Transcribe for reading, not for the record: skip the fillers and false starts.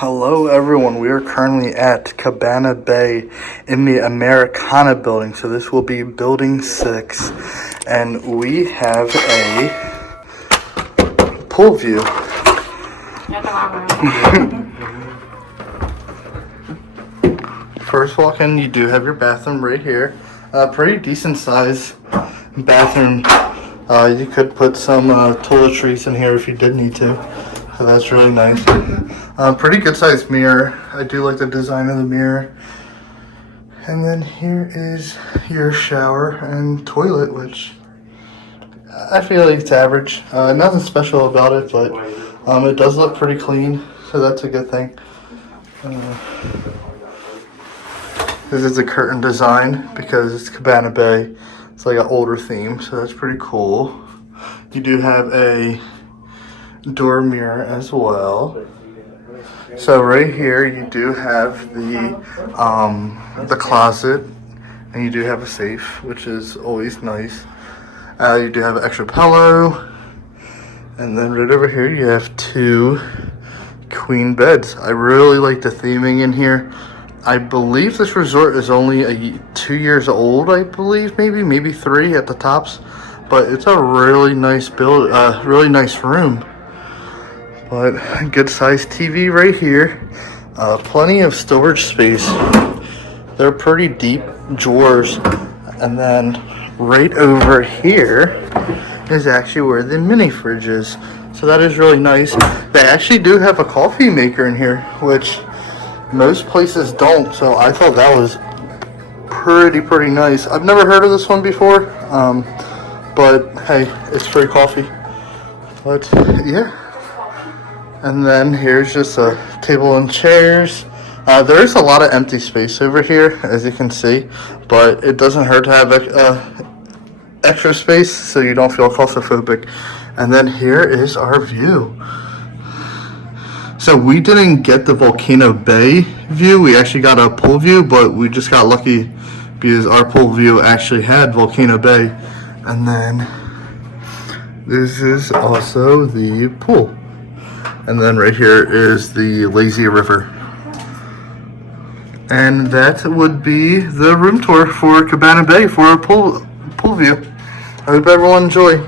Hello everyone, we are currently at Cabana Bay in the Americana building. So this will be building 6 and we have a pool view. First walk in, you do have your bathroom right here. Pretty decent size bathroom. You could put some toiletries in here if you did need to. So that's really nice. Pretty good sized mirror. I do like the design of the mirror. And then here is your shower and toilet, which I feel like it's average. Nothing special about it, but it does look pretty clean, so that's a good thing. This is a curtain design because it's Cabana Bay. It's like an older theme, so that's pretty cool. You do have a door mirror as well. So right here you do have the closet, and you do have a safe, which is always nice. You do have an extra pillow, and then right over here you have 2 queen beds. I really like the theming in here. I believe this resort is only 2 years old, I believe, maybe 3 at the tops, but it's a really nice build, really nice room. But good sized TV right here, plenty of storage space. They're pretty deep drawers, and then right over here is actually where the mini fridge is. So that is really nice. They actually do have a coffee maker in here, which most places don't, so I thought that was pretty nice. I've never heard of this one before, but hey, it's free coffee. But yeah, and then here's just a table and chairs. There is a lot of empty space over here, as you can see, but it doesn't hurt to have extra space so you don't feel claustrophobic. And then here is our view. So we didn't get the Volcano Bay view, we actually got a pool view, but we just got lucky because our pool view actually had Volcano Bay. And then this is also the pool. And then right here is the lazy river. And that would be the room tour for Cabana Bay for a pool view. I hope everyone enjoy.